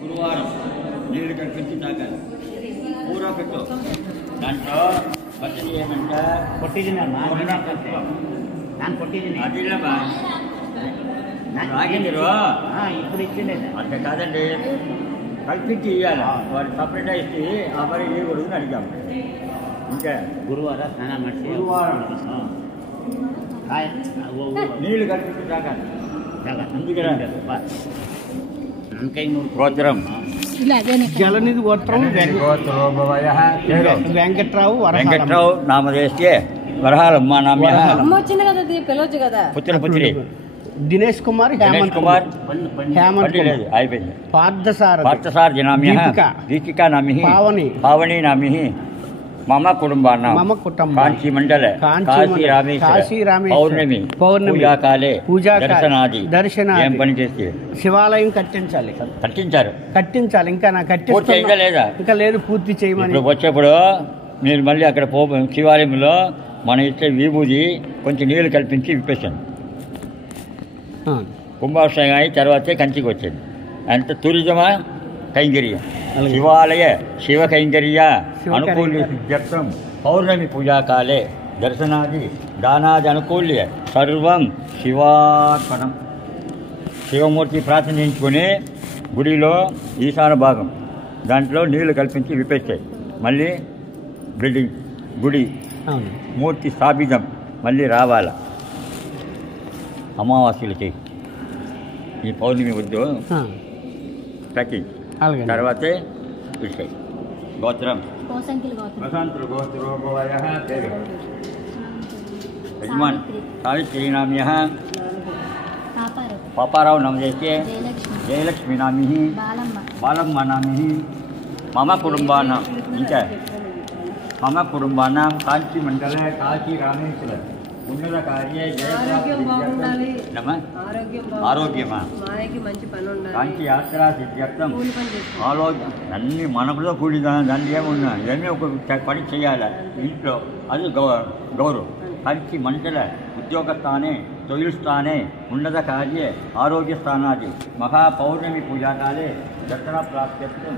గురువారం నీళ్లు కల్పించి తాగాలి. కూర పెట్టు. దాంట్లో పచ్చడి ఏమంటే కొట్టిదినా ನಾನು ಕೊಟ್ಟಿದ್ದೀನಿ అదిలేమా రాగిందిరు ఇప్పుడు ఇచ్చిండే అంతే కాదండి, కల్పించి ఇవ్వాలి. వాడు సపరేట్గా ఇచ్చి ఆ మరి ఏ కొడుకుని అడిగాము. ఇంకా గురువాರ ಸ್ನಾನ ಮಾಡಿಸಿ గురువారం నీళ్లు కల్పించి తాగాలి. అందుకే ನನ್ನ ಕೈ ನೋಡಿ గోత్రం జలనిధి గోత్రం వెంకట్రావు వెంకట్రావు నామదేశే వరహాలమ్మ నామ్య అమ్మ వచ్చింది కదా, పిలవచ్చు కదా. పుత్ర పుత్రి దినేష్ కుమార్ గణేష్ కుమార్ హేమంత్ లేదు అయిపోయింది. పార్థసారథి పార్థసారథి నామ్య దీపికా నామి పావని నామి మమ కుటుంబానాం మమ కుటుంబం కాంచీ మండల కాశీ రామేశ్వర పౌర్ణమి పూజాకాలే దర్శనాది ఏం పని చేస్తే శివాలయం కట్టించాలి. కట్టించాలి ఇంకా నా పూర్తి లేదా ఇంకా లేదు, పూర్తి చేయమని. ఇప్పుడు వచ్చేప్పుడు మీరు మళ్ళీ అక్కడ శివాలయంలో మనం ఇచ్చే విభూది కొంచెం నీళ్లు కల్పించి విప్పేశాను. కుంభాభిషేకం అయి తర్వాతే కంచికి వచ్చింది. అంత టూరిజమా కైంకర్య శివాలయ శివ కైంకర్య అనుకూల్య సిద్ధ్యర్థం పౌర్ణమి పూజాకాలే దర్శనాది దానాది అనుకూల్య సర్వం శివార్పణం. శివమూర్తి ప్రార్థించుకుని గుడిలో ఈశాన భాగం దాంట్లో నీళ్లు కల్పించి విప్పేస్తాయి. మళ్ళీ బిల్డింగ్ గుడి మూర్తి స్థాపితం మళ్ళీ రావాల అమావాస్యలకి ఈ పౌర్ణమి వద్దు ట్రెక్కింగ్ తర్వాతే విషయం. గోత్రం వసంతులు గోత్రోభవయ యజమాన్ సావిత్రి నామ్య పాపారావు నామదేశే జయలక్ష్మి నామి బాలమ్మ నామి మమ కుటుంబానాం ఇంకా మమ కుటుంబానాం కాంచీ మండల కాశీ రామేశ్వర ఉన్నత కార్యే ఆరోగ్యమా కాంచి యాత్రా సిద్ధ్యర్థం ఆలోచన అన్ని మనకులో కూడిదా దాన్ని ఏమున్నా ఇవన్నీ ఒక పని చేయాలి ఇంట్లో. అది గౌరవం. కాంచి మండల ఉద్యోగస్థానే తొయిల్స్థానే ఉన్నత కార్యే ఆరోగ్యస్థానాది మహాపౌర్ణమి పూజాకాలే దర్శన ప్రాప్త్యర్థం